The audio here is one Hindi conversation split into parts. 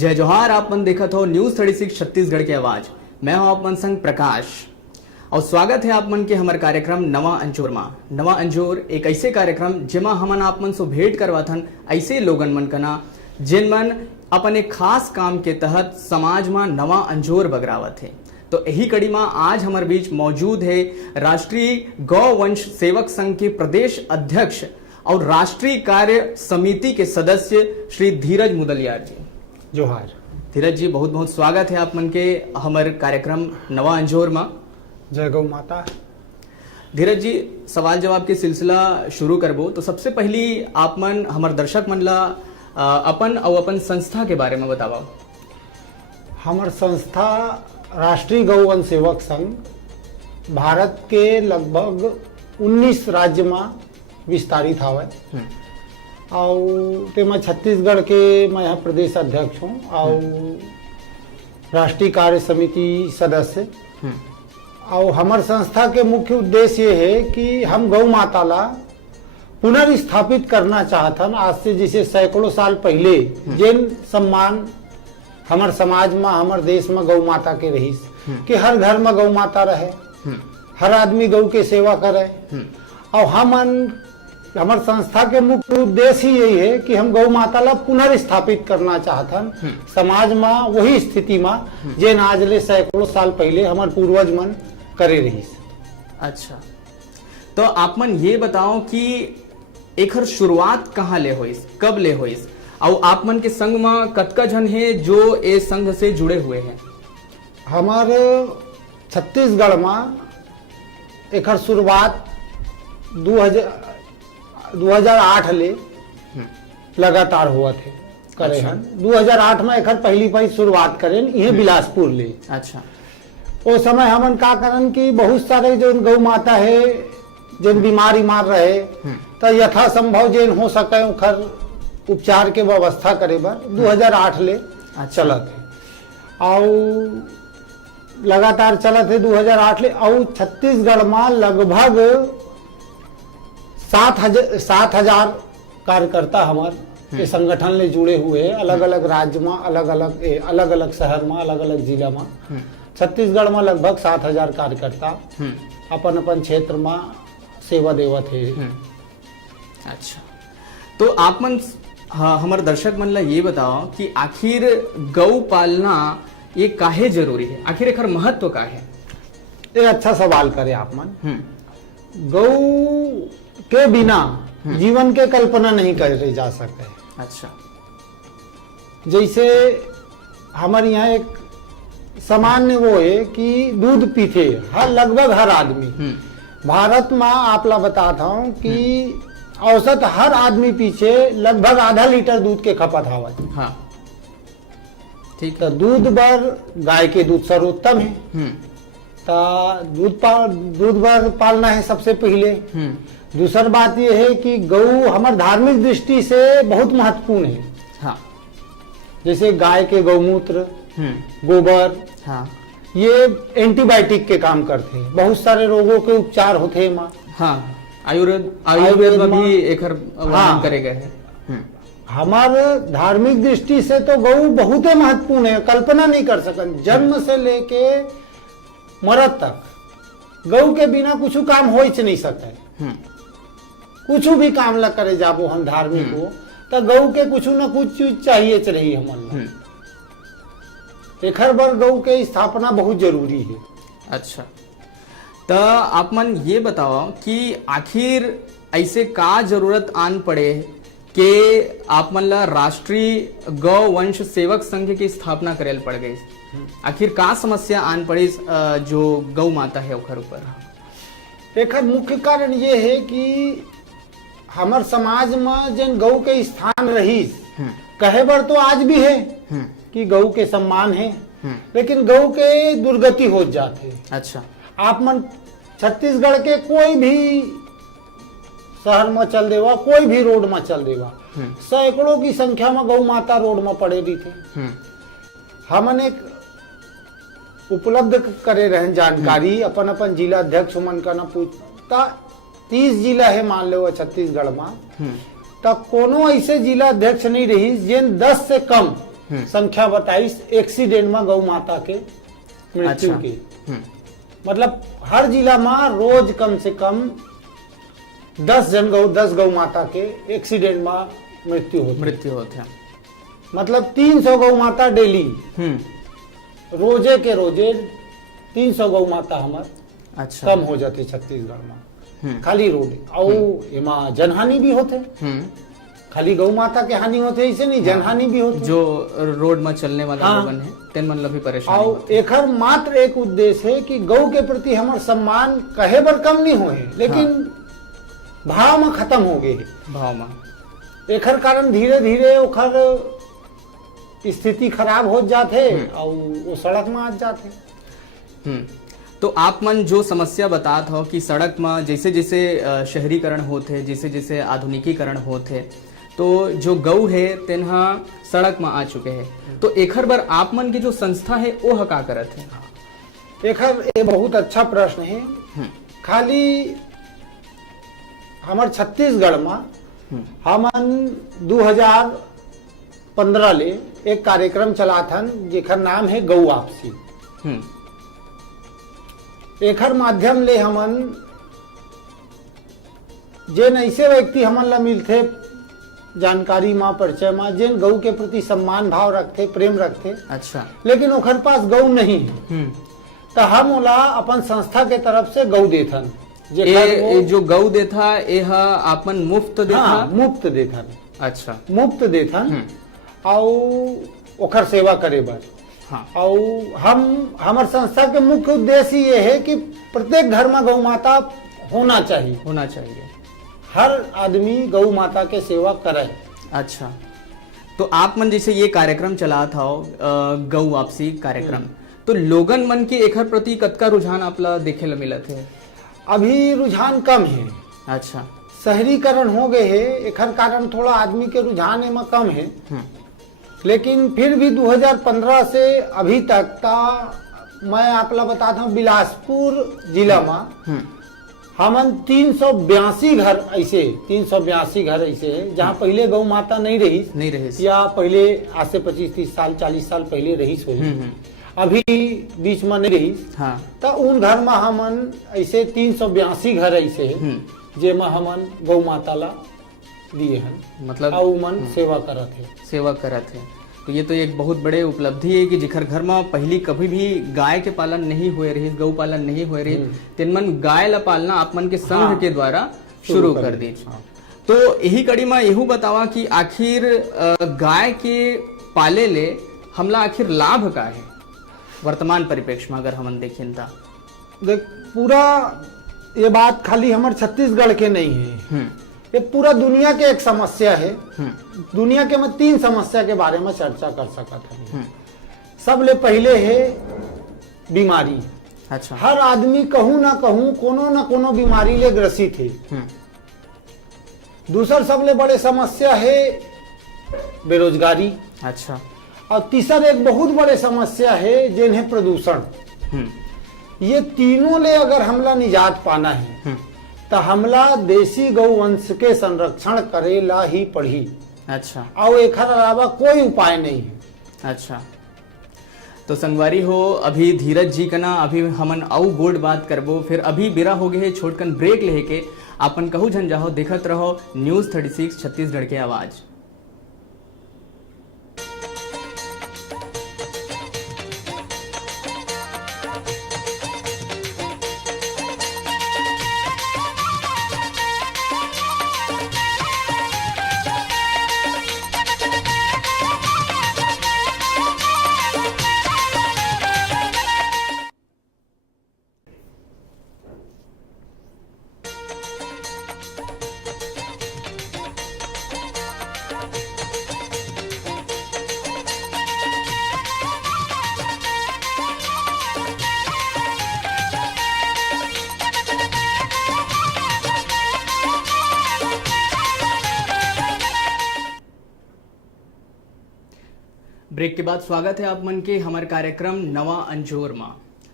जय जोहार। आप मन देखत हो न्यूज 36 छत्तीसगढ़ के आवाज। मैं हूं आप मन संग प्रकाश और स्वागत है आप मन के हमारे कार्यक्रम नवा अंजोर में। नवा अंजोर एक ऐसे कार्यक्रम जेमा हमन आप मन से भेंट करवाथन ऐसे लोगन मन कना जिन मन अपन एक खास काम के तहत समाज में नवा अंजोर बगरावत है। तो यही कड़ी में आज हमारे बीच मौजूद है राष्ट्रीय गौ वंश सेवक संघ के प्रदेश अध्यक्ष और राष्ट्रीय कार्य समिति के सदस्य श्री धीरज मुदलियार जी। जोहार। धीरज जी, बहुत बहुत स्वागत है आप मन के हमारे कार्यक्रम नवा अंजोर में। जय गौ माता। धीरज जी, सवाल जवाब के सिलसिला शुरू करबो तो सबसे पहली आप मन हमारे दर्शक मन ला अपन और अपन संस्था के बारे में बताओ। हमार संस्था राष्ट्रीय गौ वंश सेवक संघ भारत के लगभग 19 राज्य में विस्तारित हवे और तेमा छत्तीसगढ़ के मैं यहाँ प्रदेश अध्यक्ष हूँ और राष्ट्रीय कार्य समिति सदस्य। और हमार संस्था के मुख्य उद्देश्य ये है कि हम गौ माता ला पुनर्स्थापित करना चाहतन। आज से जैसे सैकड़ों साल पहले जिन सम्मान हमार समाज में हमार देश में गौ माता के रहीस कि हर घर में गौ माता रहे, हर आदमी गौ के सेवा करे। और हमार संस्था के मुख्य उद्देश्य ही यही है कि हम गौ माता ला पुनर्स्थापित करना चाहतन समाज में वही स्थिति में जिन आज ले सैकड़ों साल पहले हमार पूर्वज मन करे रहीस। अच्छा, तो आप मन ये बताओ कि एकर शुरुआत कहाँ ले होइस, कब ले होइस और आप मन के संघ में कतका जन है जो ए संघ से जुड़े हुए हैं? हमारे छत्तीसगढ़ में एकर शुरुआत 2008 ले लगातार हुआ थे करे। अच्छा। 2008 में एकर पहली शुरुआत करें ये बिलासपुर ले। अच्छा। वो समय हमन का करन कि बहुत सारे जो गौ माता है जिन बीमारी मार रहे तो यथा संभव जिन हो सके उखर उपचार के व्यवस्था करे बर 2008 ले चलत है और लगातार चलत है 2008 ले। और छत्तीसगढ़ में लगभग 7,000 कार्यकर्ता हमारे संगठन ले जुड़े हुए हैं। अलग अलग राज्य में अलग अलग शहर में अलग अलग जिला में छत्तीसगढ़ में लगभग 7,000 कार्यकर्ता अपन अपन क्षेत्र में सेवा देवत है। अच्छा, तो आप मन हमारे दर्शक मन ला ये बताओ कि आखिर गौ पालना ये काहे जरूरी है, आखिर एकर महत्व का है? ये अच्छा सवाल करे आप मन। गौ के बिना जीवन के कल्पना नहीं करे जा सकते। अच्छा। जैसे हमारे यहाँ एक सामान्य वो है कि दूध पीते लगभग हर आदमी भारत में। आप ला बताता हूँ कि औसत हर आदमी पीछे लगभग आधा लीटर दूध के खपत हवा। हाँ, ठीक तो दूध बर गाय के दूध सर्वोत्तम है। तो दूध बर पालना है सबसे पहले। दूसरी बात यह है कि गौ हमारे धार्मिक दृष्टि से बहुत महत्वपूर्ण है। हाँ। जैसे गाय के गौमूत्र, गोबर, हाँ, ये एंटीबायोटिक के काम करते हैं। बहुत सारे रोगों के उपचार होते हैं माँ। हाँ, आयुर्वेद में भी एक वर्णन करे गए हैं। हमारे धार्मिक दृष्टि से तो गौ बहुत ही महत्वपूर्ण है, कल्पना नहीं कर सकते। जन्म से लेके मरद तक गौ के बिना कुछ काम हो ही नहीं सकता। कुछ भी काम ला करे जाबो हम धार्मिक हो तो गौ के कुछ न कुछ चीज चाहिए रही हमन। एकर बर गौ के स्थापना बहुत जरूरी है। अच्छा, तो आप मन ये बताओ कि आखिर ऐसे का जरूरत आन पड़े कि आप मन ला राष्ट्रीय गौ वंश सेवक संघ की स्थापना करेल पड़ गई? आखिर का समस्या आन पड़ी जो गौ माता है ओकर ऊपर? एकर मुख्य कारण ये है कि हमार समाज में जिन गौ के स्थान रही कहे बर तो आज भी है कि गौ के सम्मान है, लेकिन गौ के दुर्गति हो जाते। अच्छा। आप मन छत्तीसगढ़ के कोई भी शहर में चल देवा, कोई भी रोड में चल देवा, सैकड़ों की संख्या में गौ माता रोड में पड़े रही थे। हमन एक उपलब्ध करे रहे जानकारी अपन अपन जिला अध्यक्ष मन का न पूछता 30 जिला है मान लो छत्तीसगढ़ में, तब कोनो ऐसे जिला अध्यक्ष नहीं रही जिन 10 से कम संख्या 22 एक्सीडेंट में गौ माता के मृत्यु अच्छा। की। मतलब हर जिला में रोज कम से कम 10 गौ माता के एक्सीडेंट में मृत्यु होते हैं। मतलब 300 गौ माता डेली, रोजे के रोजे 300 गौ माता हमार अच्छा कम हो जाती छत्तीसगढ़ में। खाली रोड और एमा जनहानि भी होते। खाली गौ माता के हानि होते ऐसे नहीं, जनहानि भी होते जो रोड में चलने वाला लोगन है तेन मन ला भी परेशानी और एकर मात्र एक उद्देश्य है कि गौ के प्रति हमार सम्मान कहे बर कम नहीं होए, लेकिन भाव में खत्म हो गए। भाव में एकर कारण धीरे धीरे ओकर स्थिति खराब हो जाते और वो सड़क में आ जाते। तो आप मन जो समस्या बातात हो कि सड़क में जैसे जैसे शहरीकरण होते, जैसे जैसे आधुनिकीकरण होते, तो जो गौ है तेनहा सड़क में आ चुके हैं। तो एखर बर आप मन की जो संस्था है वो हका करत है? एखर ये बहुत अच्छा प्रश्न है। खाली हमार छत्तीसगढ़ में हमन 2015 ले एक कार्यक्रम चलाथन जेकर नाम है गौ वापसी। एखर माध्यम ले हमन जेन ऐसे व्यक्ति हमन ला मिलते जानकारी माँ परिचय माँ जेन गौ के प्रति सम्मान भाव रखते, प्रेम रखते, अच्छा, लेकिन ओखर पास गौ नहीं है, तो हम ओला अपन संस्था के तरफ से गौ देथन। ये जो गौ देथा यह आपन मुफ्त देथा? हाँ, मुफ्त देथन। अच्छा, मुफ्त देथन और ओखर सेवा करे बर। हाँ। और हमार संस्था के मुख्य उद्देश्य ये है कि प्रत्येक घर में गौ माता होना चाहिए। हर आदमी गौ माता के सेवा करे। अच्छा, तो आप मन जैसे ये कार्यक्रम चला था गौ वापसी कार्यक्रम, तो लोगन मन के एकर प्रति कतका रुझान आपला देखे ला मिलत है? अभी रुझान कम है। अच्छा, शहरीकरण हो गए है, एकर कारण थोड़ा आदमी के रुझान एमा कम है। लेकिन फिर भी 2015 से अभी तक का मैं आपला बताता हूँ, बिलासपुर जिला में हमन 382 घर ऐसे है जहाँ पहले गौ माता नहीं रही या पहले आज से 25-30 साल 40 साल पहले रही हुई, अभी बीच में नहीं रही। हाँ। तो उन घर में हमन ऐसे 382 घर ऐसे जेमा हमन गौ माता ला दिए हैं, मतलब और मन सेवा करत है। तो ये तो एक बहुत बड़े उपलब्धि है कि जिखर घर में पहली कभी भी गाय के पालन नहीं हुए रही, गौ पालन नहीं हुए रही, तिन मन गाय ला पालना आप मन के संघ के द्वारा शुरू कर दी। तो यही कड़ी में यहू बतावा कि आखिर गाय के पाले ले हमला आखिर लाभ का है वर्तमान परिप्रेक्ष्य में अगर हमन देखें तो? देख, पूरा ये बात खाली हमारे छत्तीसगढ़ के नहीं है, ये पूरा दुनिया के एक समस्या है। दुनिया के मैं 3 समस्या के बारे में चर्चा कर सकता हूँ। सबले पहले है बीमारी। अच्छा, हर आदमी कहूँ ना कहूँ कोनो ना कोनो बीमारी ले ग्रसित है। दूसर सबले बड़े समस्या है बेरोजगारी। अच्छा, और तीसर एक बहुत बड़े समस्या है जिन है प्रदूषण। ये तीनों ले अगर हमला निजात पाना है तो हमला देसी गौवंश के संरक्षण करेला ही पड़ी। अच्छा, और एकर अलावा कोई उपाय नहीं है। अच्छा, तो संगवारी हो अभी धीरज जी कना अभी हमन आउ गोड बात करबो, फिर अभी बिरा हो गए छोटकन ब्रेक लेके अपन कहू झन जाहो देखत रहो न्यूज 36 छत्तीसगढ़ के आवाज। ब्रेक के बाद स्वागत है आप मन के हमारे कार्यक्रम नवा अंजोर में।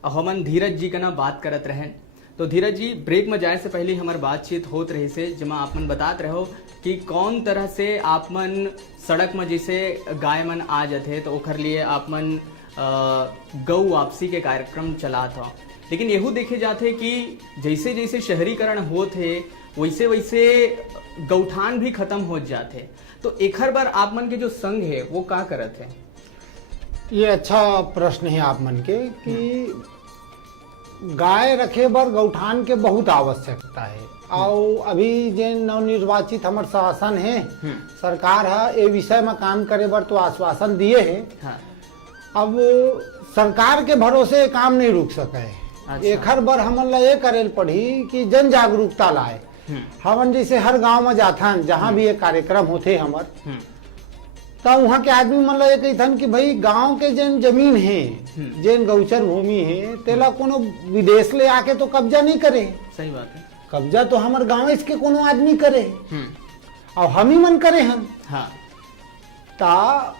हमन धीरज जी का ना बात करत रहें। तो धीरज जी, ब्रेक में जाए से पहले हमारी बातचीत होत रही से, जमा आप मन बतात रहो कि कौन तरह से आप मन सड़क में जैसे गाय मन आ जाते तो ओखर लिए आप मन गौ वापसी के कार्यक्रम चला था। लेकिन यहू देखे जाते कि जैसे जैसे शहरीकरण होते वैसे वैसे गौठान भी खत्म हो जाते। तो एक हर बार आप मन के जो संघ है वो का करत है? ये अच्छा प्रश्न है आप मन के कि गाय रखे बर गौठान के बहुत आवश्यकता है। और अभी जे नवनिर्वाचित हमार शासन है, सरकार है ये विषय में काम करे बर तो आश्वासन दिए है। हाँ। अब सरकार के भरोसे काम नहीं रुक सके है। अच्छा। एक हर बार हमन ला ये करेल पड़ी कि जन जागरूकता लाए। हमन जैसे हर गांव में जाथन, जहाँ भी ये कार्यक्रम होते हमर, तो वहाँ के आदमी मन ला ये कहथन कि भाई गांव के जेन जमीन है, जेन गौचर भूमि है, तेला कोनो विदेश ले आके तो कब्जा नहीं करे। सही बात है। कब्जा तो हमार गांव के कोनो आदमी करे और हम ही मन करे हम। हाँ। ता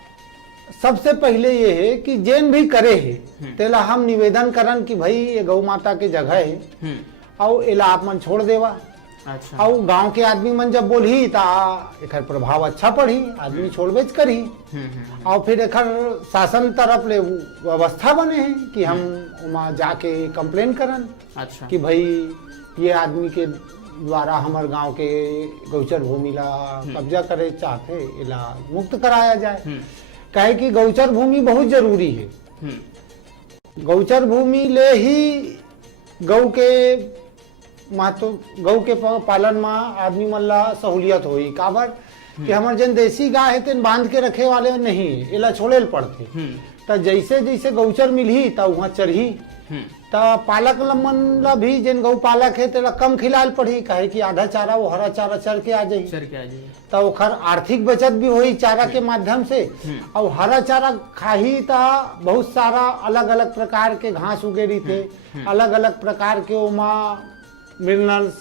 सबसे पहले ये है कि जेन भी करे है तेला हम निवेदन करन कि भाई ये गौ माता के जगह है और एला आप मन छोड़ देवा। अच्छा। और गांव के आदमी मन जब बोलही ता एकर प्रभाव अच्छा पड़ी, आदमी छोड़बेच करी। और फिर एकर शासन तरफ ले व्यवस्था बने हैं कि हम वहाँ जाके कंप्लेन करन। अच्छा। कि भाई ये आदमी के द्वारा हमारे गांव के गौचर भूमि ला कब्जा करे चाहते, इला मुक्त कराया जाए। कहे कि गौचर भूमि बहुत जरूरी है। गौचर भूमि ले ही गौ के पालन में आदमी मन ला सहूलियत होई। काबर कि हमारे जन देसी गाय है तेन बांध के रखे वाले नहीं, इला छोड़े पड़ते। तो जैसे जैसे गौचर मिलही ता वहाँ चरही। ता पालक मन ला भी जेन गौ पालक है तेला कम खिलाल पड़ी, कहे कि आधा चारा वो हरा चारा चर के आ जाही। तो ओखर आर्थिक बचत भी होई चारा के माध्यम से। और हरा चारा खाही ता बहुत सारा अलग अलग प्रकार के घास उगे रहते, अलग अलग प्रकार के ओमा मिनरल्स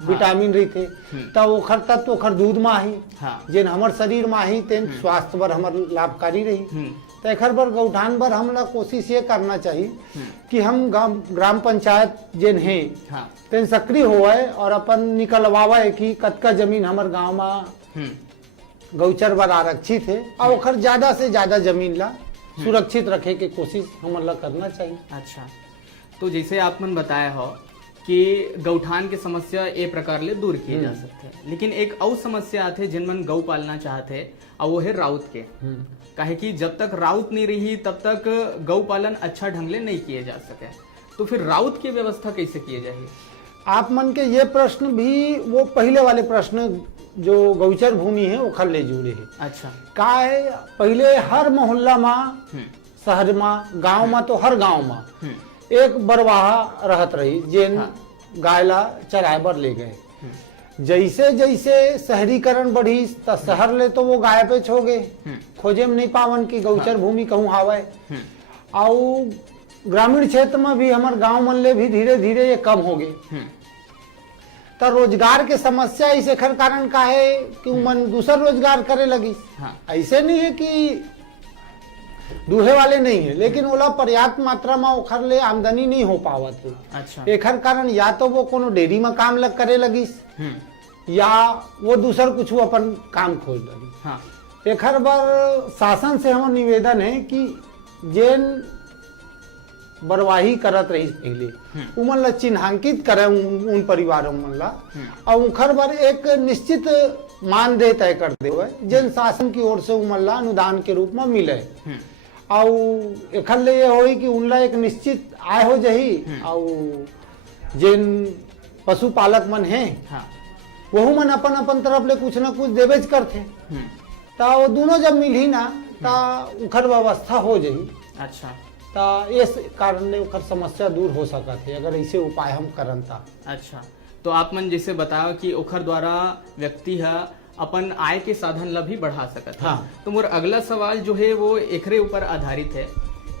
विटामिन रहते। तो ओखर तत्व ओखर दूध में ही जेन हमर शरीर में ही तेन स्वास्थ्य बर हमर लाभकारी रही। तो एक बार गौठान पर हमला कोशिश ये करना चाहिए कि हम ग्राम पंचायत जेन है तेन सक्रिय होए और अपन निकलवावे कि कतका जमीन हमार गांव में गौचर बर आरक्षित है और ओखर ज्यादा से ज्यादा जमीन ला सुरक्षित रखे के कोशिश हमला करना चाहिए। अच्छा। तो जैसे आप मन बताया हो कि गौठान की समस्या ए प्रकार ले दूर किए जा सकते हैं, लेकिन एक और समस्या आते जिन मन गौ पालना चाहते और वो है राउत के। काहे कि जब तक राउत नहीं रही तब तक गौ पालन अच्छा ढंग ले नहीं किए जा सके। तो फिर राउत की व्यवस्था कैसे किए जाए? आप मन के ये प्रश्न भी वो पहले वाले प्रश्न जो गौचर भूमि है वो खल ले जुड़े है। अच्छा। का है पहले हर मोहल्ला में, शहर में, गांव में, तो हर गांव में एक बरवाहा रहत रही जेन गायला चराए बर ले गए। जैसे जैसे शहरीकरण बढ़ी तो शहर ले तो वो गाय पे छो गए, खोजे में नहीं पावन की गौचर भूमि कहूँ हावे। और ग्रामीण क्षेत्र में भी हमारे गांव मन ले भी धीरे धीरे ये कम हो गए। तो रोजगार के समस्या इस एकर कारण का है कि मन दूसर रोजगार करे लगी। ऐसे नहीं है कि दूहे वाले नहीं है, लेकिन ओला पर्याप्त मात्रा में ओखर ले आमदनी नहीं हो पावत है। अच्छा। एकर कारण या तो वो कोनो डेयरी में काम लग करे लगी या वो दूसर कुछ अपन काम खोज लगी। हाँ। एकर बार शासन से हमार निवेदन है कि जेन बरवाही करत रही पहले उमन ला चिन्हांकित करे उन परिवारों मन ला और उखर बार एक निश्चित मानदेय तय कर देवे जेन शासन की ओर से उमन ला अनुदान के रूप में मिले। और एखर ले ये होई कि उनला एक निश्चित आय हो जाही। और जेन पशुपालक मन है वहू मन अपन अपन तरफ ले कुछ न कुछ देवेज करते। तो वो दोनों जब मिली ना तो उखर व्यवस्था हो जाही। अच्छा। तो इस कारण ने उखर समस्या दूर हो सकत है अगर ऐसे उपाय हम करन ता। अच्छा। तो आप मन जैसे बताओ कि ओखर द्वारा व्यक्ति है अपन आय के साधन ला भी बढ़ा सकत है। तो मोर अगला सवाल जो है वो एकरे ऊपर आधारित है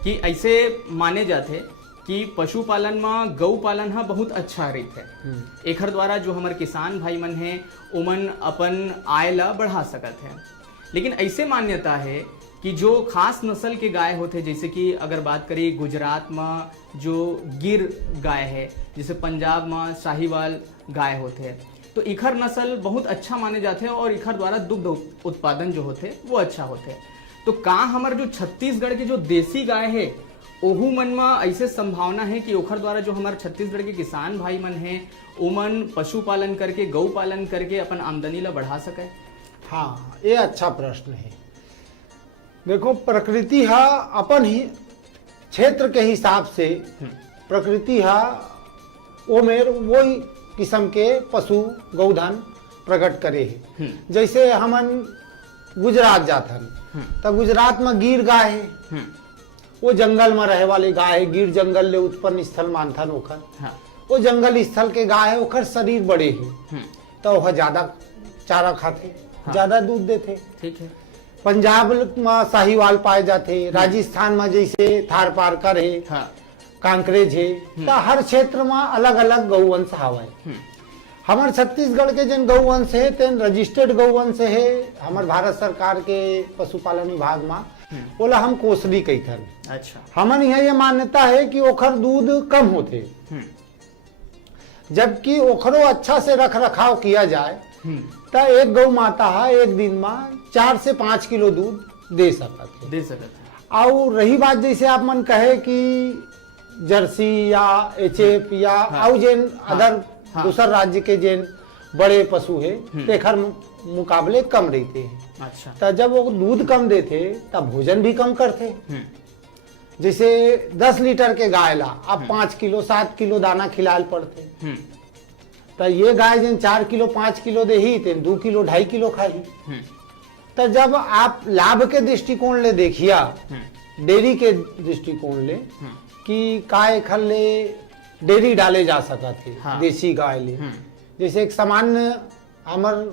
कि ऐसे माने जाते कि पशुपालन में गौ पालन हा बहुत अच्छा रीत है। एकर द्वारा जो हमारे किसान भाई मन है उमन अपन आय ला बढ़ा सकत है। लेकिन ऐसे मान्यता है कि जो खास नस्ल के गाय होते, जैसे कि अगर बात करें गुजरात में जो गिर गाय है, जैसे पंजाब में साहिवाल गाय होते हैं, तो इखर नस्ल बहुत अच्छा माने जाते हैं और इखर द्वारा दुग्ध उत्पादन जो होते वो अच्छा होते हैं। तो का हमार जो छत्तीसगढ़ के जो देसी गाय है ओहू मन में ऐसे संभावना है कि ओखर द्वारा जो हमारे छत्तीसगढ़ के किसान भाई मन है ओमन पशुपालन करके गौ पालन करके अपन आमदनी ला बढ़ा सके? हाँ, ये अच्छा प्रश्न है। देखो, प्रकृति हा अपन ही क्षेत्र के हिसाब से प्रकृति हा वो मेर वही किस्म के पशु गौधन प्रकट करे है। जैसे हमन गुजरात जाथन तो गुजरात में गिर गाय है, वो जंगल में रहे वाली गाय है, गिर जंगल ले उत्पन्न स्थल मानथन ओखर। वो जंगल स्थल के गाय है, ओखर शरीर बड़े है तो वह ज्यादा चारा खाते, ज्यादा दूध देते। ठीक है। पंजाब में साहिवाल पाए जाते, राजस्थान में जैसे थार पारकर है, कांकरेज है, तो हर क्षेत्र में अलग अलग गौवंश हवे। हमारे छत्तीसगढ़ के जन गौवंश है तेन रजिस्टर्ड गौवंश है हमारे भारत सरकार के पशुपालन विभाग में, बोला हम कोसली कहथन। अच्छा। हमन यहाँ ये मान्यता है कि ओखर दूध कम होते, जबकि ओखरो अच्छा से रख रखाव किया जाए तो एक गौ माता है एक दिन में 4 से 5 किलो दूध दे सकते। और रही बात जैसे आप मन कहे कि जर्सी या एचएफ या आउ जेन अदर दूसर राज्य के जेन बड़े पशु है तेखर मुकाबले कम रहते हैं। अच्छा। तो जब वो दूध कम देते तब भोजन भी कम करते। जैसे 10 लीटर के गाय ला अब 5 किलो 7 किलो दाना खिलाल पड़ते, तो ये गाय जिन 4 किलो 5 किलो दे ही तेन 2 किलो 2.5 किलो खाई। तो जब आप लाभ के दृष्टिकोण ले देखिया, डेयरी के दृष्टिकोण ले कि काय खल ले डेयरी डाले जा सकता थे। देसी गाय ले जैसे एक सामान्य हमार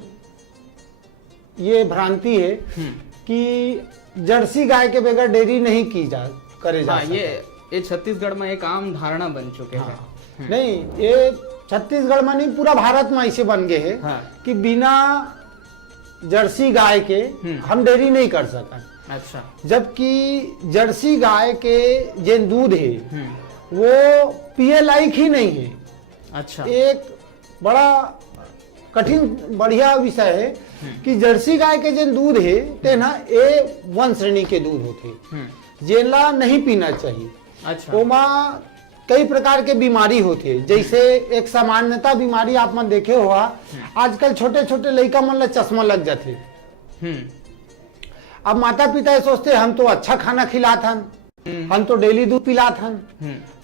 ये भ्रांति है कि जर्सी गाय के बगैर डेयरी नहीं की जा करे जा सकता। ये छत्तीसगढ़ में एक आम धारणा बन चुके हैं। नहीं, ये छत्तीसगढ़ में नहीं पूरा भारत में ऐसे बन गए हैं कि बिना जर्सी गाय के हम डेयरी नहीं कर सकते। अच्छा। जबकि जर्सी गाय के जेन दूध है वो पिए लायक ही नहीं है। अच्छा। एक बड़ा कठिन बढ़िया विषय है कि जर्सी गाय के जेन दूध है तेना A1 श्रेणी के दूध होते, जेला नहीं पीना चाहिए। अच्छा। ओमा कई प्रकार के बीमारी होती है, जैसे एक सामान्यता बीमारी आप मन देखे हुआ आजकल छोटे छोटे लड़का मन ला चश्मा लग जाते। अब माता पिता सोचते हम तो अच्छा खाना खिलाथन, हम तो डेली दूध पिलाथन,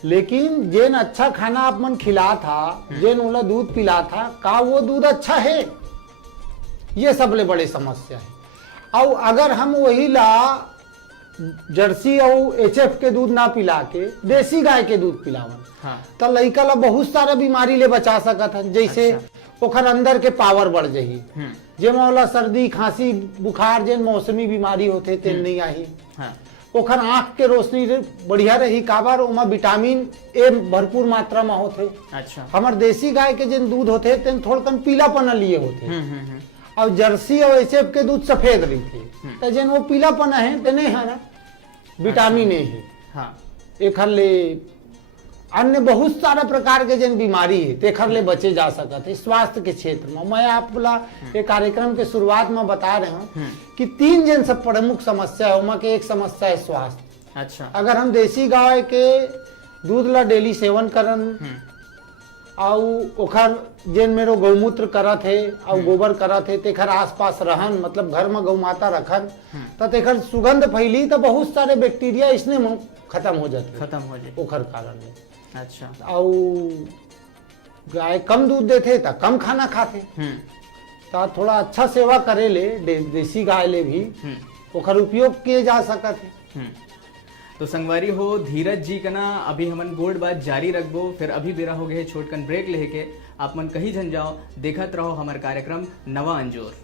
लेकिन जेन अच्छा खाना आप मन खिला था, जेन उला दूध पिला था, का वो दूध अच्छा है? ये सबले बड़े समस्या है। और अगर हम वही ला जर्सी और एचएफ के दूध ना पिला के देसी गाय के दूध पिलावन तो लड़का ला बहुत सारा बीमारी ले बचा सकत है। जैसे ओखर अंदर के पावर बढ़ जाही, जेमा वाला सर्दी खांसी बुखार जेन मौसमी बीमारी होते तेन नहीं आई। ओखर आंख के रोशनी बढ़िया रही, काबर ओमा विटामिन ए भरपूर मात्रा में होते। अच्छा। हमार देसी गाय के जेन दूध होते तेन थोड़कन पीलापन लिए होते, और जर्सी और एचएफ के दूध सफेद रहते, तो जेन वो पीलापन है तेने है विटामिन ए है। हाँ। एक ले अन्य बहुत सारा प्रकार के जन बीमारी है तेखर ले बचे जा सकते है स्वास्थ्य के क्षेत्र में। मैं आपला एक कार्यक्रम के शुरुआत में बता रहे हूँ कि 3 जन सब प्रमुख समस्या है, उमा के एक समस्या है स्वास्थ्य। अच्छा। अगर हम देसी गाय के दूध ला डेली सेवन करन और ओखर जेन मेरो गौमूत्र करत है और गोबर करत है तेखर आसपास रहन, मतलब घर में गौ माता रखन, तो तेखर सुगंध फैली तो बहुत सारे बैक्टीरिया इसने खत्म हो जाते ओखर कारण। अच्छा। और गाय कम दूध देते तो कम खाना खाते, तो थोड़ा अच्छा सेवा करे ले देसी गाय ले भी ओखर उपयोग किए जा सकते। तो संगवारी हो धीरज जी कना अभी हमन गोल्ड बात जारी रखबो, फिर अभी बेरा हो गए छोटकन ब्रेक लेके आप मन कहीं जन जाओ, देखत रहो हमार कार्यक्रम नवा अंजोर।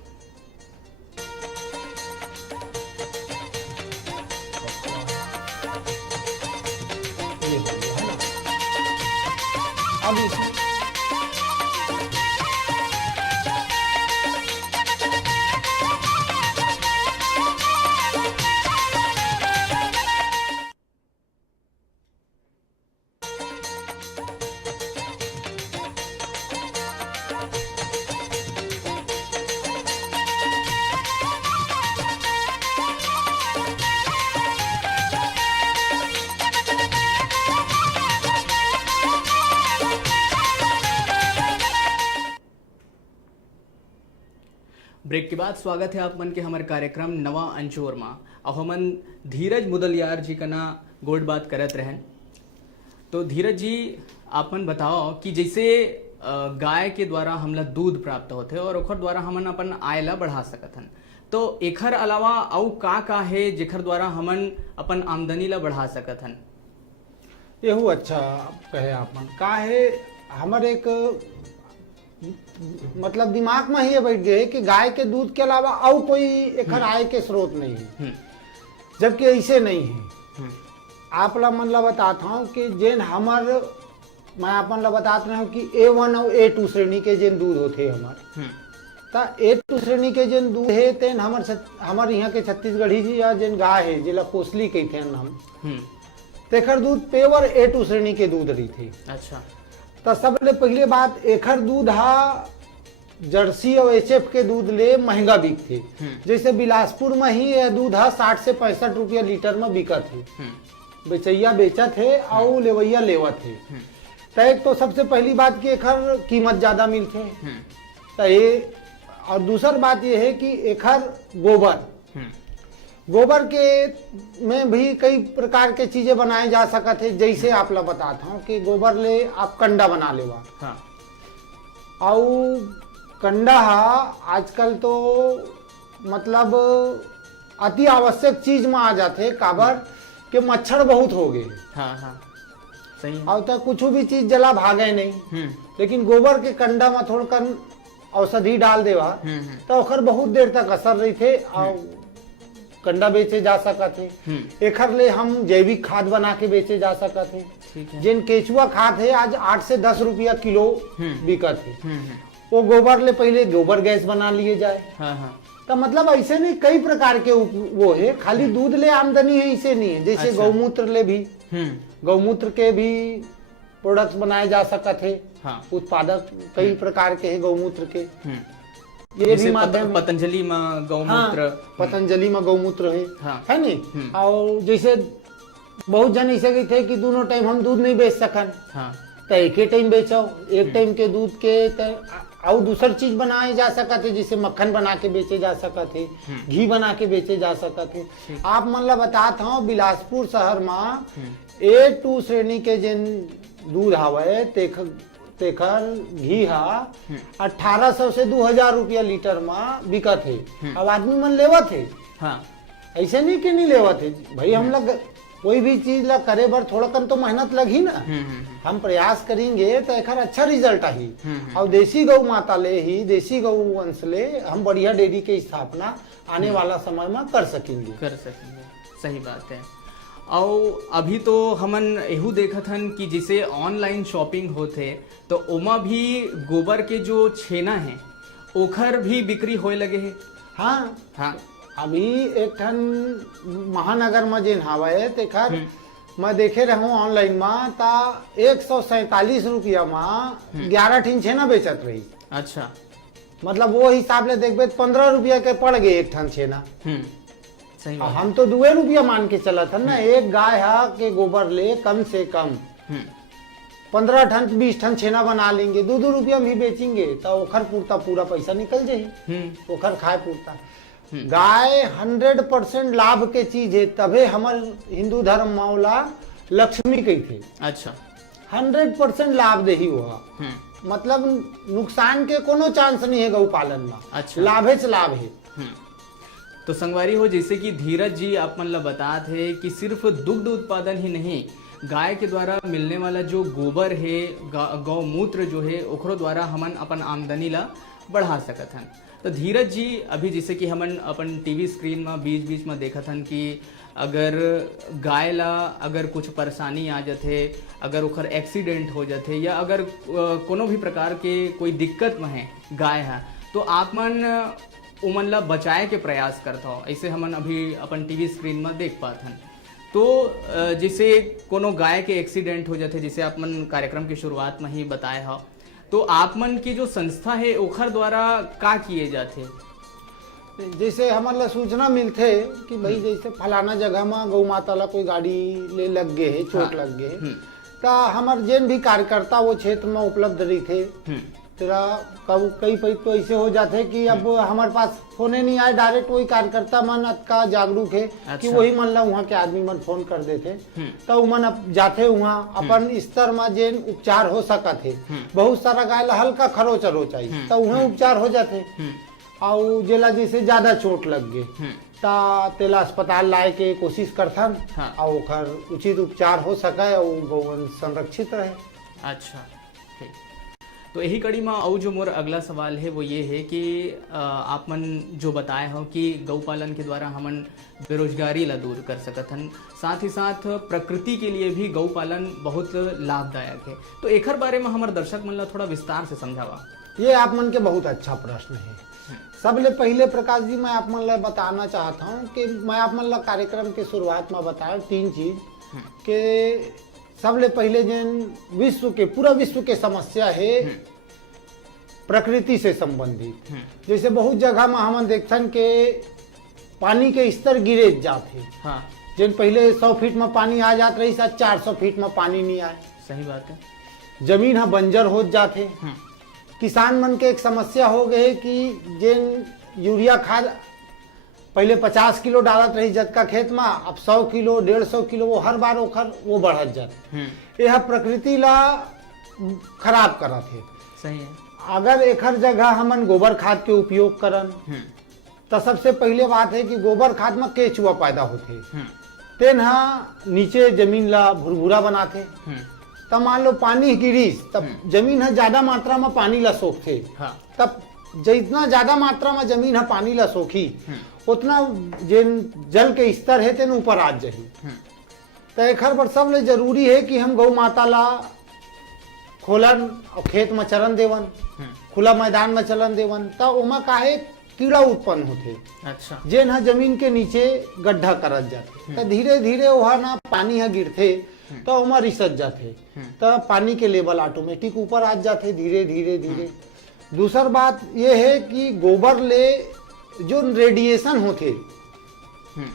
ब्रेक के बाद स्वागत है आप मन के हमारे कार्यक्रम नवा अंचोर में। अब हमन धीरज मुदलियार जी का ना गोड बात करत रहन। तो धीरज जी आप मन बताओ कि जैसे गाय के द्वारा हमला दूध प्राप्त होते और ओखर द्वारा हमन अपन आय ला बढ़ा सकत हन, तो एखर अलावा अउ का है जेखर द्वारा हमन अपन आमदनी ला बढ़ा सकत हन? यहू अच्छा कहे आपन का है हमर एक मतलब दिमाग में ही बैठ गए कि गाय के दूध के अलावा और कोई एखर आय के स्रोत नहीं है, जबकि ऐसे नहीं है। आप ला मन ला बताता हूँ कि जेन हमर मैं अपन ला बताता रहा हूँ कि A1 और A2 श्रेणी के जेन दूध होते हमार, ता A2 श्रेणी के जेन दूध है तेन हमर यहाँ के छत्तीसगढ़ी जी या जेन गाय है जिला कोसली कहते हैं हम, तेखर दूध पेवर A2 श्रेणी के दूध रही थे। अच्छा, तो सबले पहले बात एखर दूध हा जर्सी और HF के दूध ले महंगा बिकते। जैसे बिलासपुर में ही यह दूध हा 60 से 65 रुपया लीटर में बिकत है। बेचैया बेचत है और लेवैया लेवत है। तो एक तो सबसे पहली बात कि एखर कीमत ज्यादा मिलते। तो ये और दूसर बात ये है कि एखर गोबर के में भी कई प्रकार के चीजें बनाए जा सकते हैं। जैसे आप ला बताता हूँ कि गोबर ले आप कंडा बना लेवा। हाँ। और कंडा आजकल तो मतलब अति आवश्यक चीज में आ जाते काबर के मच्छर बहुत हो गए। हाँ हाँ सही है। और तो कुछ भी चीज जला भागे नहीं, लेकिन गोबर के कंडा में थोड़ा औषधि डाल देवा तो ओखर बहुत देर तक असर रही थे और कंडा बेचे जा सकते थे। एखर ले हम जैविक खाद बना के बेचे जा सकते थे। जिन केचुआ खाद है आज 8 से 10 रुपया किलो बिकत है। वो गोबर ले पहले गोबर गैस बना लिए जाए। तो मतलब ऐसे नहीं कई प्रकार के वो है, खाली दूध ले आमदनी है ऐसे नहीं है। जैसे अच्छा। गौमूत्र ले भी गौमूत्र के भी प्रोडक्ट्स बनाए जा सकते हैं। हाँ। उत्पादक कई प्रकार के है गौमूत्र के। ये भी माध्यम पतंजलि में गौमूत्र। हाँ, पतंजलि में गौमूत्र है। हाँ। है नहीं। और जैसे बहुत जन ऐसे गए थे कि दोनों टाइम हम दूध नहीं बेच सकन। हाँ। तो एक ही टाइम बेचो, एक टाइम के दूध के और दूसर चीज बनाए जा सकते, जैसे मक्खन बना के बेचे जा सकते, घी बना के बेचे जा सकते। आप मन ला बताता हूँ बिलासपुर शहर में A2 श्रेणी के जिन दूध हवे तेखर घी हा 1800 से 2000 रुपया लीटर में बिकत है। अब आदमी मन लेवत है। हाँ। ऐसे नहीं कि नहीं लेवत है भाई, हम लोग कोई भी चीज ला करे बर थोड़ा कम तो मेहनत लगी ना। हम प्रयास करेंगे तो एक अच्छा रिजल्ट आई। और देसी गौ माता ले ही देसी गौ वंश ले हम बढ़िया डेयरी की स्थापना आने वाला समय में कर सकेंगे। सही बात है। और अभी तो हमन एहू देखत हन कि जैसे ऑनलाइन शॉपिंग होते तो ओमा भी गोबर के जो छेना है ओखर भी बिक्री होए लगे है। हाँ हाँ। अभी एक ठन महानगर में जेन हवे तेखर मैं देखे रहूं ऑनलाइन में ता 147 रुपया में 11 ठिन छेना बेचत रही। अच्छा, मतलब वो हिसाब ले देखबे 15 रुपया के पड़ गए एक ठन छेना। सही बात। हम तो 2 रुपया मान के चला था ना। एक गाय के गोबर ले कम से कम 15 टन 20 टन छेना बना लेंगे, 2 रुपया भी बेचेंगे तो ओखर पूरता पूरा पैसा निकल जाये। ओखर खाए पूरता। गाय 100% लाभ के चीज है, तबे हमार हिंदू धर्म मौला लक्ष्मी कही थे। अच्छा, 100% लाभ दे ही हुआ। मतलब नुकसान के कोनो चांस नहीं है गौ पालन में। अच्छा। लाभे से लाभ है। तो संगवारी हो जैसे कि धीरज जी आप मन ला बताते हैं कि सिर्फ दुग्ध उत्पादन ही नहीं, गाय के द्वारा मिलने वाला जो गोबर है गौमूत्र जो है ओकरो द्वारा हमन अपन आमदनी ला बढ़ा सकत हन। तो धीरज जी अभी जैसे कि हमन अपन टीवी स्क्रीन में बीच बीच में देखत हन कि अगर गाय ला अगर कुछ परेशानी आ जाते, अगर ओकर एक्सीडेंट हो जाते या अगर कोनो भी प्रकार के कोई दिक्कत में है गाय है, तो आप मन उमन ला बचाए के प्रयास करता हो। ऐसे हमन अभी अपन टीवी स्क्रीन में देख पाते हैं। तो जैसे कोनो गाय के एक्सीडेंट हो जाते, जैसे आप मन कार्यक्रम की शुरुआत में ही बताए हो, तो आप मन की जो संस्था है ओखर द्वारा का किए जाते? जैसे हमारे सूचना मिलते कि भाई जैसे फलाना जगह में गौ माता ला कोई गाड़ी ले लग गए है, चोट लग गए, तो हमारे जेन भी कार्यकर्ता वो क्षेत्र में उपलब्ध रही थे तेरा कई पई तो ऐसे हो जाते कि अब हमारे पास फोने नहीं आए, डायरेक्ट वही कार्यकर्ता मन का जागरूक है कि वही मन ला वहाँ के आदमी मन फोन कर देते, तो उमन अब जाते वहाँ अपन स्तर में जेन उपचार हो सकत है। बहुत सारा गाय ला हल्का खरोच अरोच आई तो वहाँ उपचार हो जाते, और जेला जैसे ज्यादा चोट लग गए ता तेला अस्पताल लाए के कोशिश करथन और ओकर उचित उपचार हो सके और गौवन संरक्षित रहे। अच्छा, ठीक। तो यही कड़ी में और जो मोर अगला सवाल है वो ये है कि आप मन जो बताए हो कि गौपालन के द्वारा हमन बेरोजगारी ला दूर कर सकत हन, साथ ही साथ प्रकृति के लिए भी गौपालन बहुत लाभदायक है। तो एकर बारे में हमारे दर्शक मन ला थोड़ा विस्तार से समझावा। ये आप मन के बहुत अच्छा प्रश्न है। सबले पहले प्रकाश जी मैं आप मन ला बताना चाहता हूँ कि मैं आप मन ला कार्यक्रम के शुरुआत में बताया 3 चीज के सबले पहले जिन पूरा विश्व के समस्या है प्रकृति से संबंधित। जैसे बहुत जगह में हम देखथन के पानी के स्तर गिरे जाते, जिन पहले 100 फीट में पानी आ जात रही, 400 फीट में पानी नहीं आए। सही बात है। जमीन हा बंजर हो जाते। किसान मन के एक समस्या हो गए कि जिन यूरिया खाद पहले 50 किलो डालत रही जत का खेत में, अब 100 किलो 150 किलो वो हर बार वो बढ़त जात। यह प्रकृति ला खराब करत है। सही है। अगर एकर जगह हमन गोबर खाद के उपयोग करन तो सबसे पहले बात है कि गोबर खाद में केचुआ पैदा होते, तेन नीचे जमीन ला भुरभुरा बनाते। तब मान लो पानी गिरीस तब जमीन है ज्यादा मात्रा में पानी ला सोखते, तब जितना ज्यादा मात्रा में जमीन है पानी ला सोखी उतना जिन जल के स्तर है तेन ऊपर आ जाही। तो एकर बर सबले जरूरी है कि हम गौ माता ला खोलन और खेत में चरण देवन, खुला मैदान में चलन देवन, तो ओमा काहे कीड़ा उत्पन्न होते। अच्छा। जेन हा जमीन के नीचे गड्ढा करत जाते, तो धीरे धीरे वहाँ ना पानी हा गिरते तो ओमा रिसत जाते, तो पानी के लेवल ऑटोमेटिक ऊपर आ जाते धीरे धीरे धीरे। दूसर बात ये है कि गोबर ले जो रेडिएशन होते,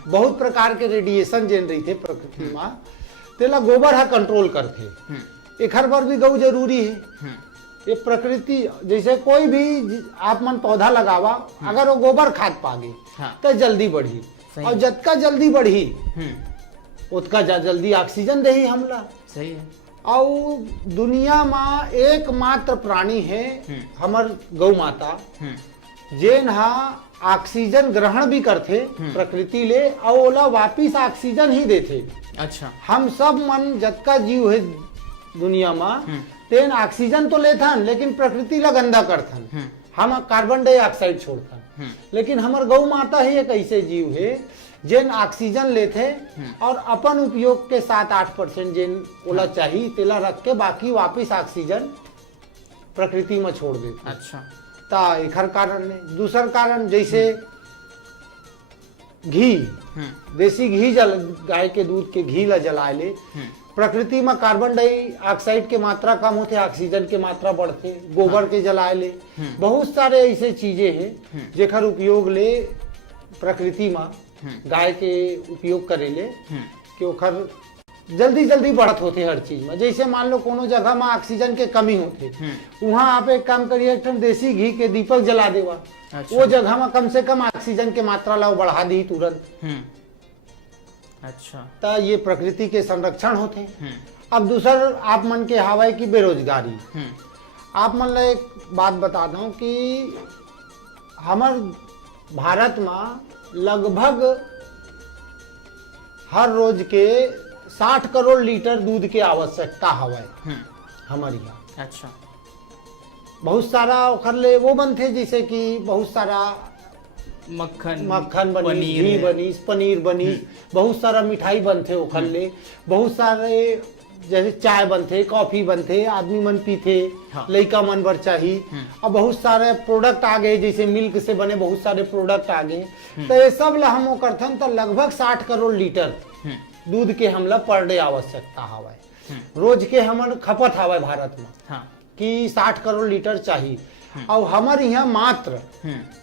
बहुत प्रकार के रेडिएशन जेन रही थे प्रकृति में, तेला गोबर हा कंट्रोल करते। एक हर बार भी गौ जरूरी है। ये प्रकृति जैसे कोई भी आप मन पौधा लगावा, अगर वो गोबर खाद पागे तो जल्दी बढ़ी, और जतका जल्दी बढ़ी उतका जल्दी ऑक्सीजन दे हमला। सही है। और दुनिया में एकमात्र प्राणी है हमर गौ माता जेन हा ऑक्सीजन ग्रहण भी करते प्रकृति ले और ओला वापिस ऑक्सीजन ही देते। अच्छा। हम सब मन जतका जीव है दुनिया में तेन ऑक्सीजन तो लेथन लेकिन प्रकृति ला गंदा करथन, हम कार्बन डाइऑक्साइड छोड़थन। लेकिन हमर गौ माता ही एक ऐसे जीव है जेन ऑक्सीजन लेथे और अपन उपयोग के 7-8% जेन ओला चाहिए तेला रख के बाकी वापिस ऑक्सीजन प्रकृति में छोड़ देते। अच्छा। ता एकर कारण ने दूसर कारण जैसे घी, देसी घी गाय के दूध के घी ला जलाए ले, प्रकृति में कार्बन डाइऑक्साइड के मात्रा कम होते, ऑक्सीजन के मात्रा बढ़ते। गोबर के जलाए ले बहुत सारे ऐसे चीजें हैं जेकर उपयोग ले प्रकृति में गाय के उपयोग करे ले कि ओकर जल्दी जल्दी बढ़त होते हर चीज में। जैसे मान लो कोनो जगह में ऑक्सीजन के कमी होते, वहां आप एक काम करिए, एक देसी घी के दीपक जला देवा। अच्छा। वो जगह में कम से कम ऑक्सीजन के मात्रा ला बढ़ा दी तुरंत। अच्छा। तो ये प्रकृति के संरक्षण होते। अब दूसर आप मन के हवाई की बेरोजगारी। आप मन ला एक बात बता दूं कि हमार भारत में लगभग हर रोज के 60 करोड़ लीटर दूध की आवश्यकता हवाई हमारे यहाँ। अच्छा। बहुत सारा ओखर ले वो बनते जैसे कि बहुत सारा मक्खन बनी, घी बनी, पनीर बनी, बहुत सारा मिठाई बनते ओखर ले, बहुत सारे जैसे चाय बनते, कॉफी बनते, आदमी मन पीते, लइका मन बर चाहिए, और बहुत सारे प्रोडक्ट आ गए जैसे मिल्क से बने बहुत सारे प्रोडक्ट आ गए। तो ये सब ला हम करथन तो लगभग 60 करोड़ लीटर दूध के हमला पर डे आवश्यकता हवाए। रोज के हमन खपत हवाए भारत में कि 60 करोड़ लीटर चाहिए, और हमारे यहाँ मात्र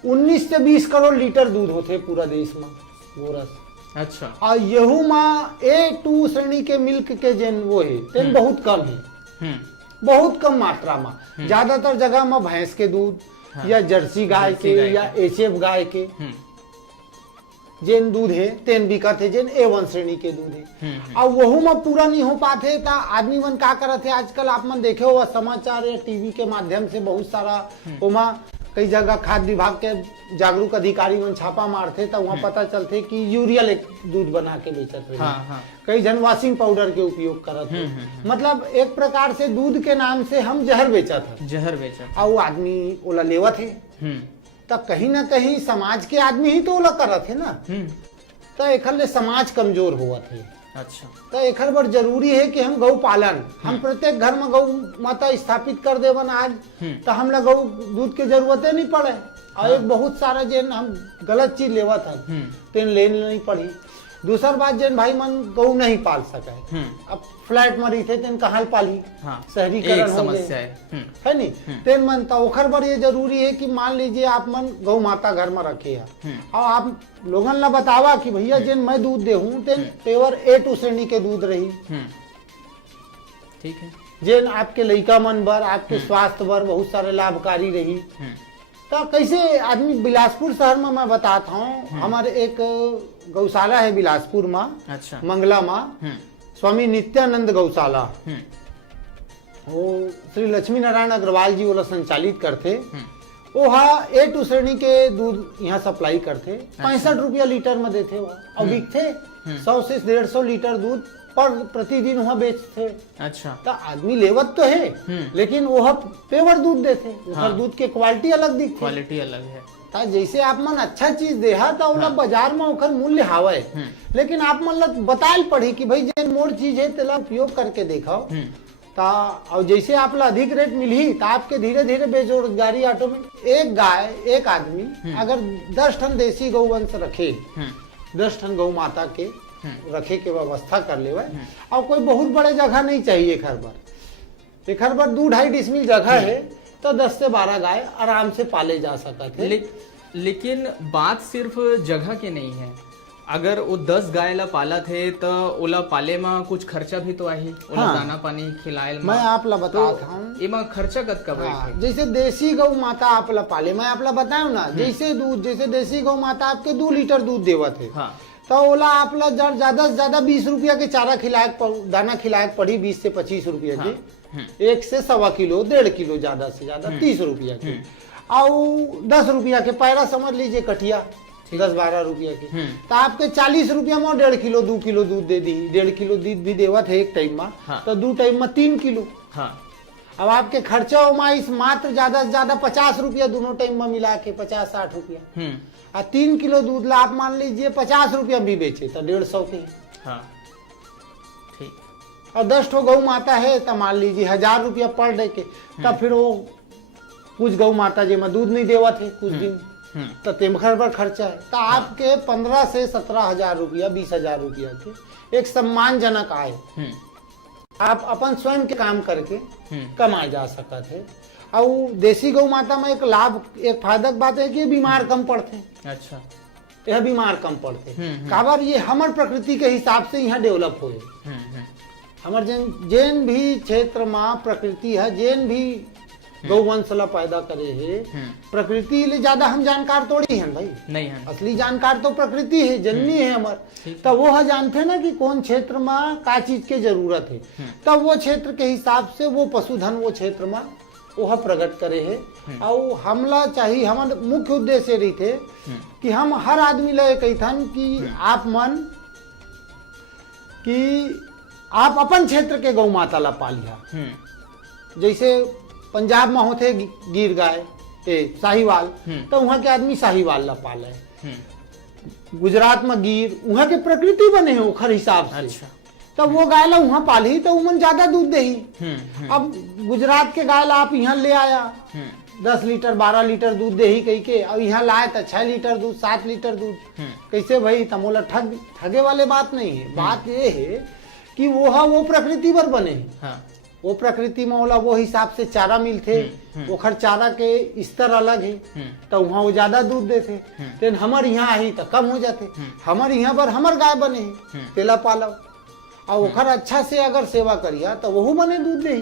19 से 20 करोड़ लीटर दूध होते पूरा देश में गोरस। अच्छा। और यहू में A2 श्रेणी के मिल्क के जेन वो है तेन बहुत कम है। बहुत कम मात्रा में, ज्यादातर जगह में भैंस के दूध या जर्सी गाय के या एचएफ गाय के जेन दूध है तेन बिकत है, जेन A1 श्रेणी के दूध है। और वहू में पूरा नहीं हो पाते ता आदमी मन का करत है, आजकल आप मन देखे हो समाचार या टीवी के माध्यम से बहुत सारा ओमा कई जगह खाद्य विभाग के जागरूक अधिकारी मन छापा मारते तो वहाँ पता चलते कि यूरिया ले दूध बना के बेचत रहे। कई जन वॉशिंग पाउडर के उपयोग करत है। मतलब एक प्रकार से दूध के नाम से हम जहर बेचत है, जहर बेचत, और वो आदमी ओला लेवत है। तो कहीं ना कहीं समाज के आदमी ही तो ओला करत है ना, तो एखर ले समाज कमजोर हुआ थे। अच्छा, तो एखर बर जरूरी है कि हम गौ पालन, हम प्रत्येक घर में गौ माता स्थापित कर देवन आज, तो हमला गौ दूध के जरूरत नहीं पड़े। और एक बहुत सारा जेन हम गलत चीज लेवत है तेन लेनी नहीं पड़ी। दूसर बात जेन भाई मन गौ नहीं पाल सके, अब फ्लैट में रहते तेन कहाँ पाली, शहरीकरण हो गए है नहीं, तेन मन तो ओखर बर ये जरूरी है कि मान लीजिए आप मन गौ माता घर में रखे है और आप लोगन ला बतावा कि भैया जेन मैं दूध दे हूँ तेन पेवर A2 श्रेणी के दूध रही, ठीक है, जेन आपके लड़का मन बर, आपके स्वास्थ्य बर बहुत सारे लाभकारी रही। तो कैसे आदमी बिलासपुर शहर में मैं बताता हूँ, हमारे एक गौशाला है बिलासपुर में, अच्छा, मंगला में, स्वामी नित्यानंद गौशाला, वो श्री लक्ष्मी नारायण अग्रवाल जी वाला संचालित करते। वो A2 श्रेणी के दूध यहाँ सप्लाई करते, 65 रुपया लीटर में देते वो, और बिकते 100 से 150 लीटर दूध पर प्रतिदिन वहाँ बेचते। अच्छा, तो आदमी लेवत तो है लेकिन वह पेवर दूध देते, दूध के क्वालिटी अलग दिखते, क्वालिटी अलग है। तो जैसे आप मन अच्छा चीज देहा तो ओला बाजार में ओकर मूल्य हावे, लेकिन आप मन ला बताइल पड़ी कि भाई जेन मोर चीज है तेला उपयोग करके देखाओ। और जैसे आप ला अधिक रेट मिली तो आपके धीरे धीरे बेरोजगारी ऑटोमेटिक। एक गाय, एक आदमी अगर 10 टन देसी गौवंश रखे, 10 टन गौ माता के रखे के व्यवस्था कर ले, और कोई बहुत बड़े जगह नहीं चाहिए। एक हर बार 2-2.5 डिसमिल जगह है तो 10 से 12 गाय आराम से पाले जा सकते हैं। लेकिन बात सिर्फ जगह के नहीं है, अगर वो 10 गाय ला पाला थे तो ओला पाले में कुछ खर्चा भी तो आई, ओला दाना पानी खिलाए। मैं आप ला बताता हूँ इमा खर्चा कतका बैठे। जैसे देसी गौ माता आप ला पाले, मैं आप ला बताऊँ ना, जैसे दूध, जैसे देसी गौ माता आपके 2 लीटर दूध देवत है, तो ओला आप ला ज्यादा से ज्यादा 20 रुपया के चारा खिलाए, दाना खिलाए पड़ी 20 से 25 रुपया के, 1 से 1.25 किलो, 1.5 किलो, ज्यादा से ज्यादा 30 रुपया के, और 10 रुपया के पैरा समझ लीजिए कटिया 10-12 रुपया के, तो आपके 40 रुपया में 1.5 किलो 2 किलो दूध दे दी। 1.5 किलो दूध भी देवत है एक टाइम में, तो 2 टाइम में 3 किलो। अब आपके खर्चा हो इस मात्र ज्यादा से ज्यादा 50 रुपया दोनों टाइम में मिला के 50-60 रुपया, और 3 किलो दूध ला आप मान लीजिए 50 रुपया भी बेचे तो 150 के, ठीक। और 10 ठो गौ माता है तो मान लीजिए 1000 रुपया पर डे के, तब फिर वो कुछ गौ माता जेमा दूध नहीं देवा थे कुछ दिन, तो तेमखर पर खर्चा है, तो आपके 15 से 17,000 रुपया 20,000 रुपया के एक सम्मानजनक आय आप अपन स्वयं के काम करके कमाए जा सकते थे। और देसी गौ माता में एक लाभ, एक फायदा बात है कि बीमार कम पड़ते। अच्छा, यह बीमार कम पड़ते काबर ये हमार प्रकृति के हिसाब से यहाँ डेवलप हो। हमार जेन भी क्षेत्र में प्रकृति है, जेन भी गौवंश ला पैदा करे है, प्रकृति ले ज्यादा हम जानकार थोड़ी हैं भाई, नहीं है, असली जानकार तो प्रकृति है, जननी है हमार, तो वो जानते ना कि कौन क्षेत्र में का चीज के जरूरत है, तब वो क्षेत्र के हिसाब से वो पशुधन वो क्षेत्र में वह प्रकट करे है। और हमला चाहिए, हमारे मुख्य उद्देश्य रही थे कि हम हर आदमी ला कहथन कि आप मन कि आप अपन क्षेत्र के गौ माता ला पालिया। जैसे पंजाब में होते गिर गाय साहिवाल, तो वहाँ के आदमी साहिवाल ला पाले, गुजरात में गिर, वहाँ के प्रकृति बने हैं उखर हिसाब से। अच्छा। तब वो गाय ला वहाँ पाली तो उमन ज्यादा दूध दे ही। अब गुजरात के गाय ला आप यहाँ ले आया 10 लीटर 12 लीटर दूध दे ही कही के, अब यहाँ लाए तो 6 लीटर दूध 7 लीटर दूध, कैसे भाई तमोला ठगे वाले बात नहीं है। बात ये है कि वो प्रकृति पर बने हैं, वो प्रकृति में होला वो हिसाब से चारा मिलते, ओखर चारा के स्तर अलग है, तो वहाँ वो ज्यादा दूध देते, लेकिन हमार यहाँ आई तो कम हो जाते। हमार यहाँ पर हमार गाय बने तेला पालो, और ओखर अच्छा से अगर सेवा करिया तो वहू बने दूध दे।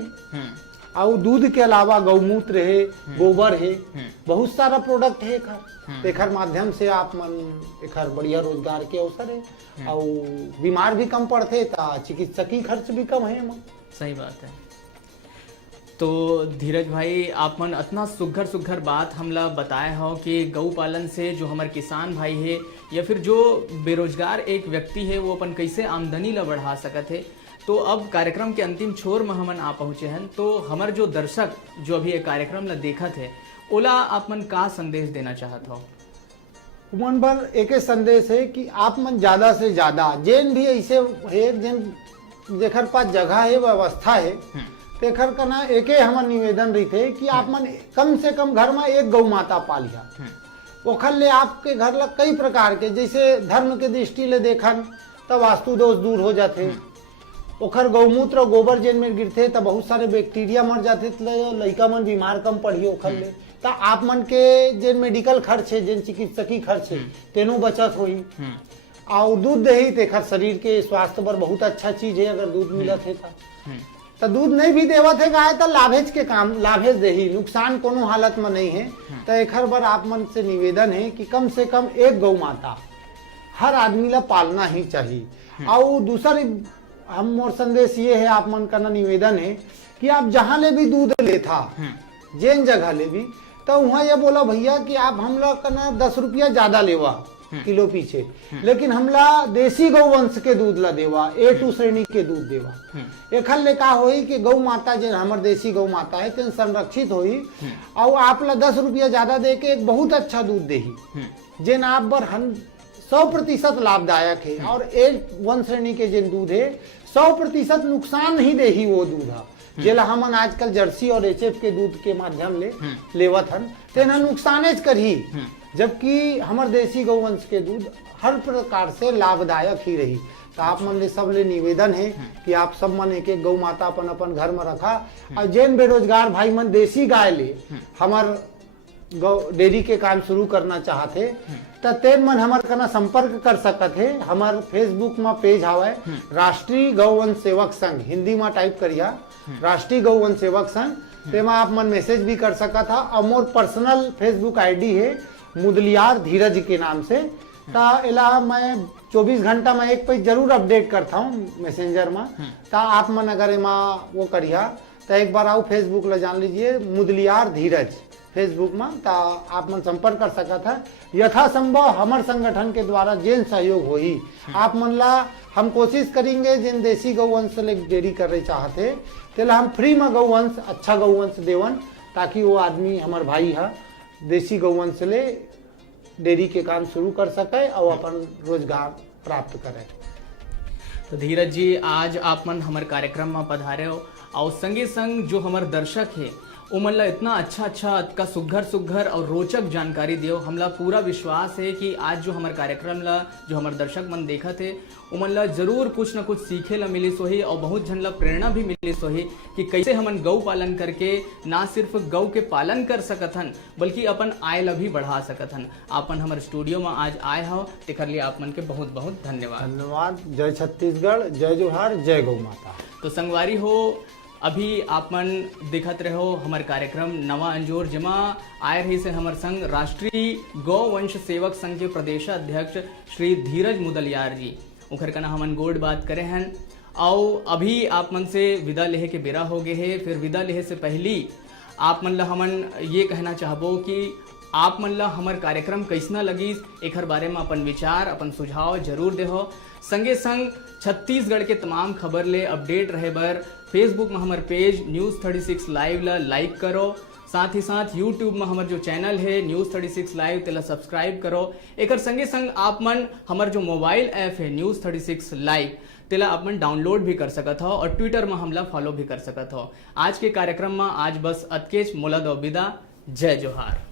और दूध के अलावा गौमूत्र है, गोबर है, बहुत सारा प्रोडक्ट है एखर। एखर माध्यम से आप मन एखर बढ़िया रोजगार के अवसर है और बीमार भी कम पड़ते ता चिकित्सकीय खर्च भी कम है। सही बात है। तो धीरज भाई आप मन इतना सुघर सुघर बात हमला बताए हो कि गौ पालन से जो हमारे किसान भाई है या फिर जो बेरोजगार एक व्यक्ति है वो अपन कैसे आमदनी ला बढ़ा सकत है। तो अब कार्यक्रम के अंतिम छोर में हमन आ पहुंचे हैं, तो हमारे जो दर्शक जो अभी ये कार्यक्रम ला देखत है ओला आप मन का संदेश देना चाहत हो? मन पर एक संदेश है कि आप मन ज्यादा से ज्यादा जेन भी ऐसे है जिन जेखर पास जगह है व्यवस्था है तेखर का ना एक हमार निवेदन रहते कि आप मन कम से कम घर में एक गौ माता पालिया। ओखर ले आपके घर ला कई प्रकार के जैसे धर्म के दृष्टि ले देखन तब वास्तु दोष दूर हो जाते। ओखर गौमूत्र और गोबर जेन में गिरते तब बहुत सारे बैक्टीरिया मर जाते, लड़का मन बीमार कम पड़ी ओखर ले। ता आप मन के जेन मेडिकल खर्च है, जेन चिकित्सकीय खर्च है तेनो बचत होई। और दूध दही तेखर शरीर के स्वास्थ्य पर बहुत अच्छा चीज है। अगर दूध मिलत है तो दूध नहीं भी देवत है गाय तो लाभेज के काम लाभेज दही, नुकसान कोनो हालत में नहीं है। तो एखर बर आप मन से निवेदन है कि कम से कम एक गौ माता हर आदमी ला पालना ही चाहिए। और दूसरी हम मोर संदेश ये है आप मन का ना निवेदन है कि आप जहाँ ले भी दूध लेता जेन जगह ले भी तो वहाँ ये बोला भैया कि आप हम लोग का ना 10 रुपया ज्यादा लेवा किलो पीछे, लेकिन हमला देसी गौवंश के दूध ला देवा, A2 श्रेणी के दूध देवा। एखर ले का होई कि गौ माता जो हमार देसी गौ माता है तेन संरक्षित होई और आप ला 10 रुपया ज्यादा दे के एक बहुत अच्छा दूध देही जेन आप बर 100% लाभदायक है। और A1 श्रेणी के जिन दूध है 100% नुकसान नहीं देही वो दूध है जेला हमन आजकल जर्सी और HF के दूध के माध्यम ले लेवत हन तेना नुकसानेज करही। जबकि हमार देसी गौवंश के दूध हर प्रकार से लाभदायक ही रही। तो आप मन ले सब ले निवेदन है कि आप सब मन एक एक गौ माता अपन अपन घर में रखा। और जेन बेरोजगार भाई मन देसी गाय ले हमार डेयरी के काम शुरू करना चाहते तो तेन मन हमार कना संपर्क कर सकत है। हमार फेसबुक में पेज हवाए राष्ट्रीय गौवंश सेवक संघ, हिंदी में टाइप करिया राष्ट्रीय गौवंश सेवक संघ, तेमा आप मन मैसेज भी कर सकत था। और मोर पर्सनल फेसबुक आईडी है मुदलियार धीरज के नाम से। ता इला मैं 24 घंटा में एक पेज जरूर अपडेट करता हूँ मैसेंजर में। ता आप मन अगर एमा वो करिया तो एक बार आओ फेसबुक ला जान लीजिए मुदलियार धीरज फेसबुक में, ता आप मन संपर्क कर सकत है। यथासंभव हमार संगठन के द्वारा जेन सहयोग होई आप मन ला हम कोशिश करेंगे जिन देसी गौवंश ले डेयरी कर रहे चाहते तेला हम फ्री में गौवंश अच्छा गौवंश देवन ताकि वो आदमी हमार भाई है देसी गौवंश ले डेयरी के काम शुरू कर सके और अपन रोजगार प्राप्त करे। तो धीरज जी आज आप मन हमारे कार्यक्रम में पधारे हो और संगे संग जो हमारे दर्शक है उमन ला इतना अच्छा का सुघर सुघर और रोचक जानकारी दियो। हमला पूरा विश्वास है कि आज जो हमारे कार्यक्रम ला जो हमारे दर्शक मन देखा थे उमन ला जरूर कुछ न कुछ सीखे ला मिली सोही और बहुत झन ला प्रेरणा भी मिली सोही कि कैसे हमन गौ पालन करके ना सिर्फ गौ के पालन कर सकत हन बल्कि अपन आय ला भी बढ़ा सकत हन। आपन हमारे स्टूडियो में आज आए हो तेकर लिए आप मन के बहुत बहुत धन्यवाद। धन्यवाद। जय छत्तीसगढ़, जय जोहार, जय गौ माता। तो संगवारी हो अभी आप मन दिखत रहो हमारे कार्यक्रम नवा अंजोर जमा आए रही से हमारे संग राष्ट्रीय गौवंश सेवक संघ के प्रदेशाध्यक्ष श्री धीरज मुदलियार जी उखर कना हमन गोड बात करे हैं। और अभी आप मन से विदा लेहे के बेरा हो गए है। फिर विदा लेहे से पहली आप मन ला हमन ये कहना चाहबो कि आप मन ला हमार कार्यक्रम कैसना लगी एकर बारे में अपन विचार अपन सुझाव जरूर देहो। संगे संग छत्तीसगढ़ के तमाम खबर ले अपडेट रहे बर फेसबुक में हमारे पेज न्यूज़ 36 लाइव ला लाइक करो। साथ ही साथ यूट्यूब में हमारे जो चैनल है न्यूज़ 36 लाइव तेला सब्सक्राइब करो। एकर संगे संग आप मन हमारे जो मोबाइल ऐप है न्यूज़ 36 लाइव तेला आप मन डाउनलोड भी कर सकत हो और ट्विटर में हमला फॉलो भी कर सकत हो। आज के कार्यक्रम में आज बस अतकेच मोला दो विदा। जय जोहार।